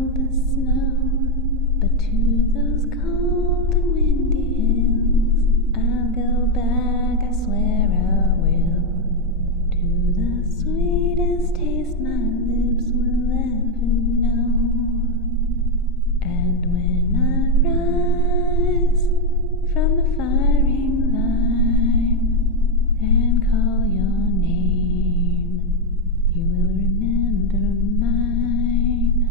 melt the snow, but to those cold and windy hills I'll go back, I swear I will, to the sweetest taste my lips will ever know. And when I rise from the firing line and call your name, you will remember mine,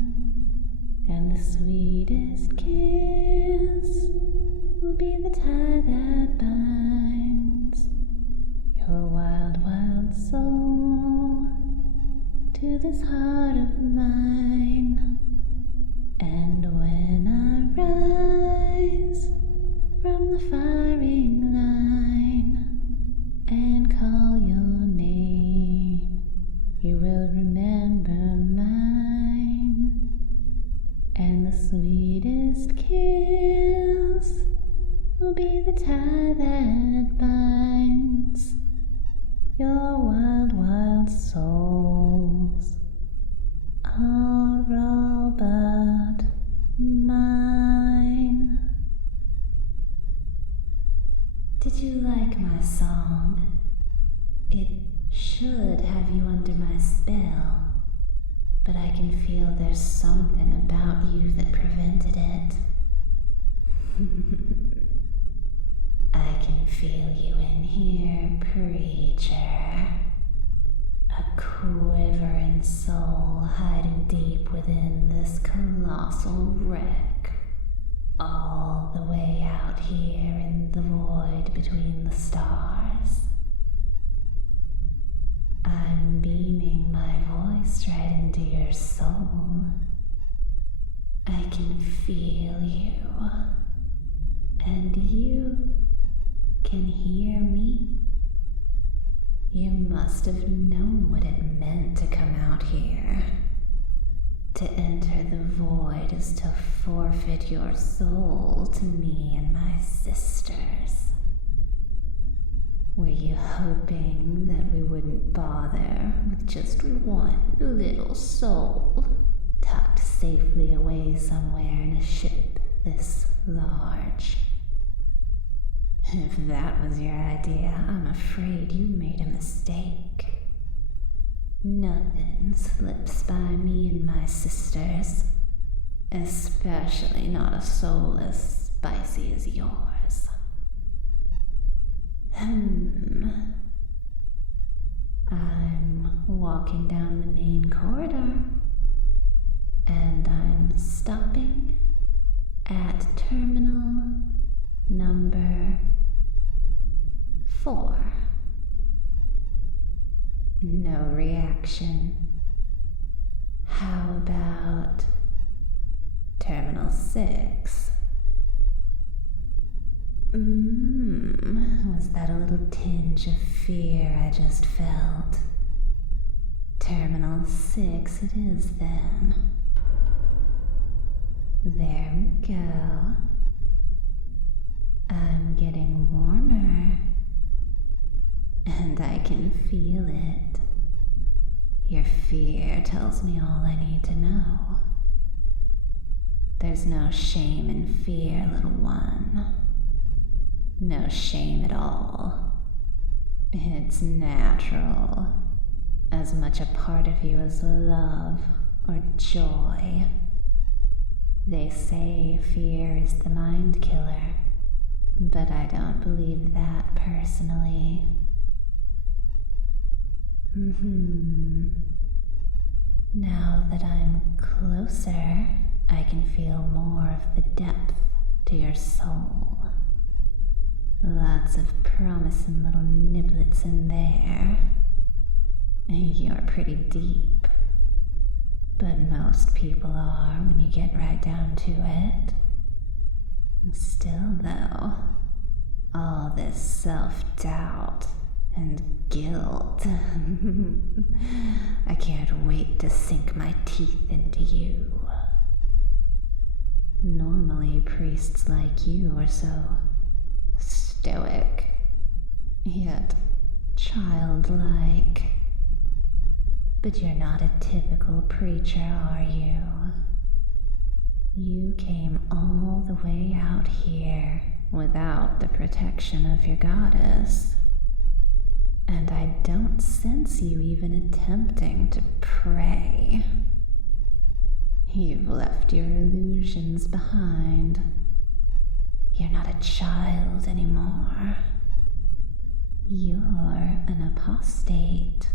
and the sweetest kiss will be the tie that binds your wild, wild soul to this heart of mine. And when I rise from the firing line and call your name, you will remember mine, and the sweetest kiss will be the tie that binds your wild, wild souls are all but mine. Did you like my song? It should have you under my spell, but I can feel there's something about you that prevented it. I can feel you in here, preacher. A quivering soul hiding deep within this colossal wreck, all the way out here in the void between the stars. I'm beaming my voice right into your soul. I can feel you, and you can hear me. You must have known what it meant to come out here. To enter the void is to forfeit your soul to me and my sisters. Were you hoping that we wouldn't bother with just one little soul tucked safely away somewhere in a ship this large? If that was your idea, I'm afraid you made a mistake. Nothing slips by me and my sisters, especially not a soul as spicy as yours. I'm walking down the main corridor, and I'm stopping at terminal number 4. No reaction. How about terminal 6? Was that a little tinge of fear I just felt? Terminal 6 it is then. There we go. I'm getting warmer, and I can feel it. Your fear tells me all I need to know. There's no shame in fear, little one. No shame at all. It's natural, as much a part of you as love or joy. They say fear is the mind killer, but I don't believe that personally. Now that I'm closer, I can feel more of the depth to your soul. Lots of promising little niblets in there. You're pretty deep, but most people are when you get right down to it. Still though, all this self-doubt and guilt. I can't wait to sink my teeth into you. Normally priests like you are so stoic, yet childlike. But you're not a typical preacher, are you? You came all the way out here without the protection of your goddess. And I don't sense you even attempting to pray. You've left your illusions behind. You're not a child anymore. You're an apostate,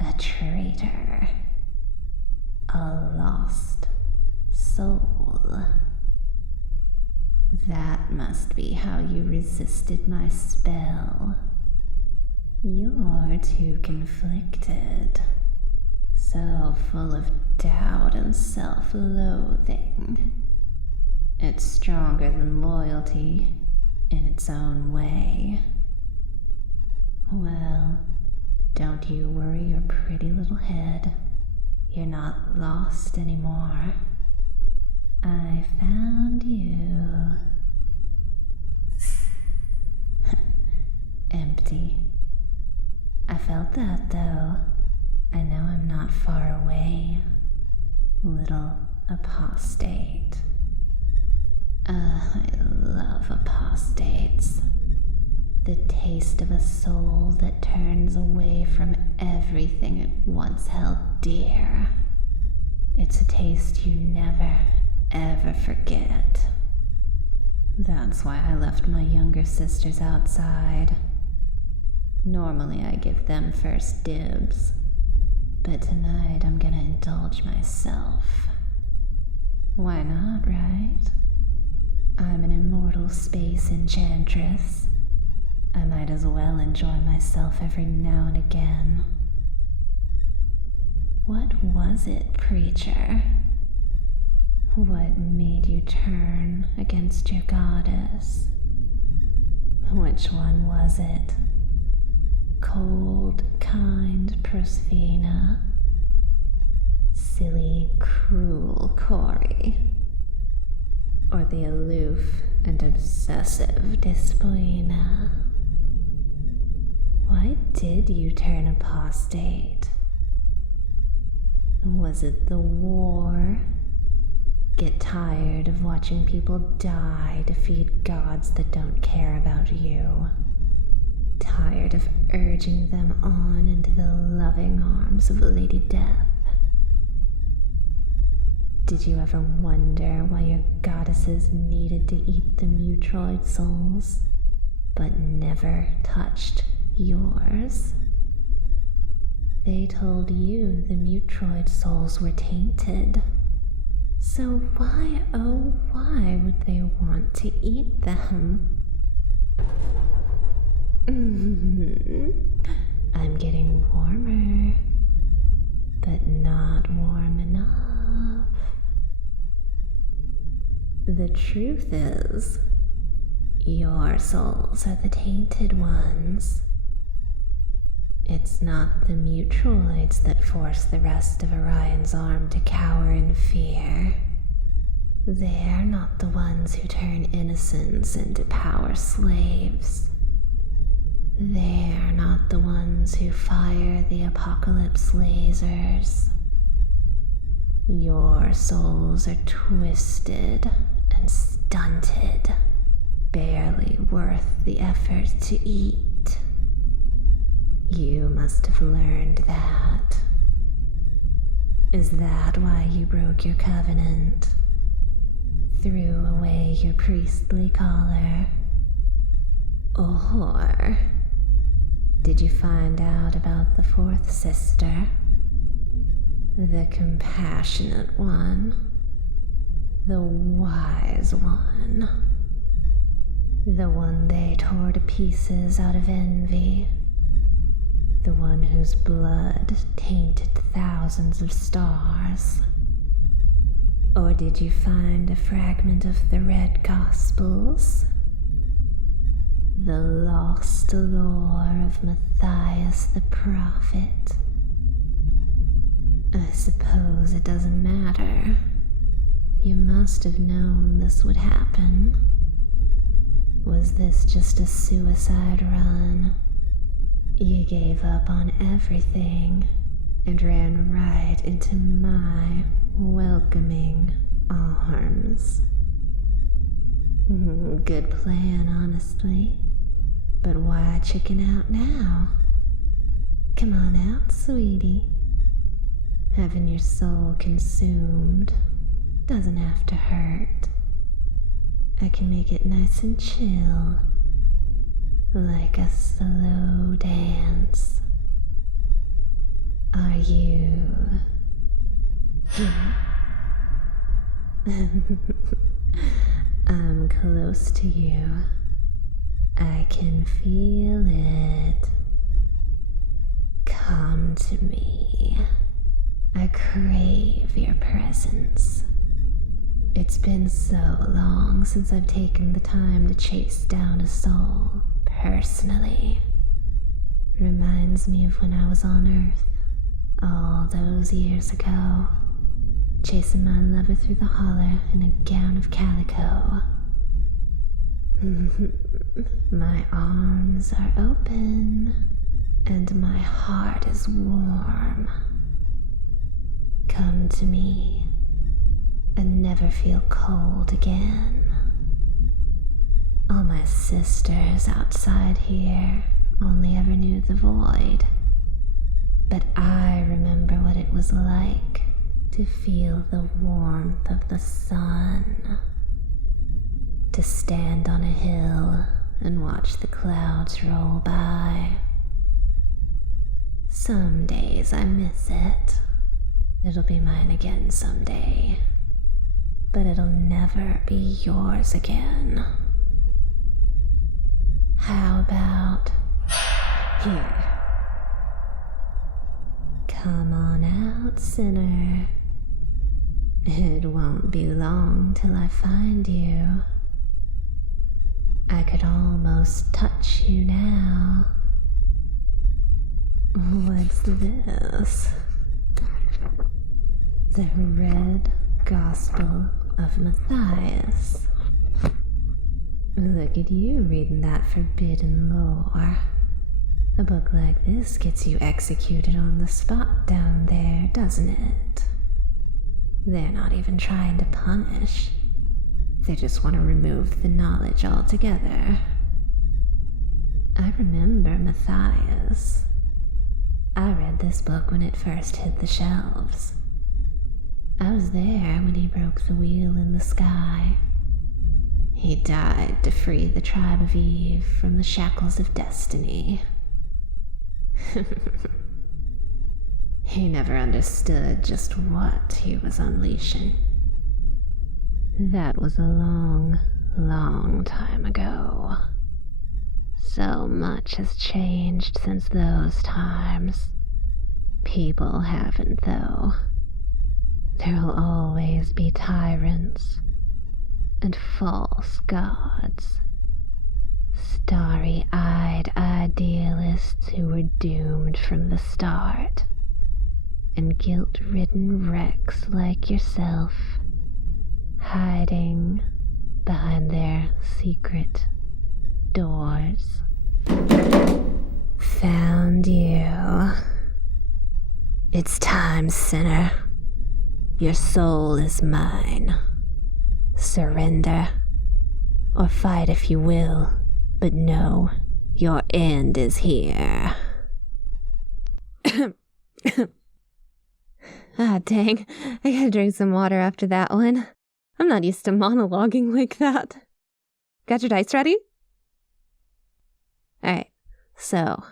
a traitor, a lost soul. That must be how you resisted my spell. You're too conflicted, so full of doubt and self-loathing. It's stronger than loyalty in its own way. Well, don't you worry your pretty little head. You're not lost anymore. I found you. Empty. I felt that, though. I know I'm not far away. Little apostate. I love apostates. The taste of a soul that turns away from everything it once held dear. It's a taste you never, ever forget. That's why I left my younger sisters outside. Normally I give them first dibs, but tonight I'm gonna indulge myself. Why not, right? I'm an immortal space enchantress. I might as well enjoy myself every now and again. What was it, preacher? What made you turn against your goddess? Which one was it? Cold, kind Proserpina? Silly, cruel Corey? Or the aloof and obsessive Despoina? Why did you turn apostate? Was it the war? Get tired of watching people die to feed gods that don't care about you? Tired of urging them on into the loving arms of Lady Death? Did you ever wonder why your goddesses needed to eat the mutroid souls, but never touched yours? They told you the mutroid souls were tainted. So why, oh why would they want to eat them? I'm getting warmer, but not warm enough. The truth is, your souls are the tainted ones. It's not the mutroids that force the rest of Orion's arm to cower in fear. They're not the ones who turn innocents into power slaves. They're not the ones who fire the apocalypse lasers. Your souls are twisted and stunted, barely worth the effort to eat. You must have learned that. Is that why you broke your covenant? Threw away your priestly collar? Or did you find out about the fourth sister? The compassionate one? The wise one? The one they tore to pieces out of envy? The one whose blood tainted thousands of stars? Or did you find a fragment of the Red Gospels? The lost lore of Matthias the prophet? I suppose it doesn't matter. You must have known this would happen. Was this just a suicide run? You gave up on everything and ran right into my welcoming arms. arms. Good plan, honestly. But why chicken out now? Come on out, sweetie. Having your soul consumed doesn't have to hurt. I can make it nice and chill, like a slow dance. Are you? I'm close to you. I can feel it. Come to me. I crave your presence. It's been so long since I've taken the time to chase down a soul, personally. Reminds me of when I was on Earth, all those years ago, chasing my lover through the holler in a gown of calico. My arms are open, and my heart is warm. Come to me, and never feel cold again. All my sisters outside here only ever knew the void, but I remember what it was like to feel the warmth of the sun, to stand on a hill and watch the clouds roll by. Some days I miss it. It'll be mine again someday, but it'll never be yours again. How about here? Come on out, sinner. It won't be long till I find you. I could almost touch you now. What's this? The Red Gospel of Matthias. Look at you reading that forbidden lore. A book like this gets you executed on the spot down there, doesn't it? They're not even trying to punish. They just want to remove the knowledge altogether. I remember Matthias. I read this book when it first hit the shelves. I was there when he broke the wheel in the sky. He died to free the tribe of Eve from the shackles of destiny. He never understood just what he was unleashing. That was a long, long time ago. So much has changed since those times. People haven't, though. There'll always be tyrants and false gods, starry-eyed idealists who were doomed from the start, and guilt-ridden wrecks like yourself, hiding behind their secret doors. Found you. It's time, sinner. Your soul is mine. Surrender, or fight if you will, but know your end is here. Ah, dang. I gotta drink some water after that one. I'm not used to monologuing like that. Got your dice ready? Alright, so,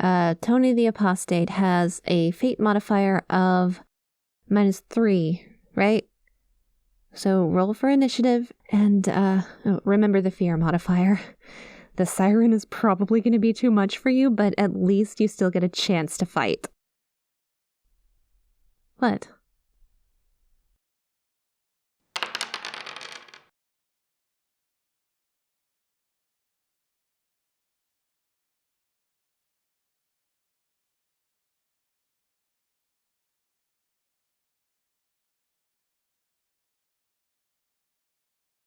Tony the Apostate has a fate modifier of -3, right? So roll for initiative, and remember the fear modifier. The Siren is probably going to be too much for you, but at least you still get a chance to fight. What?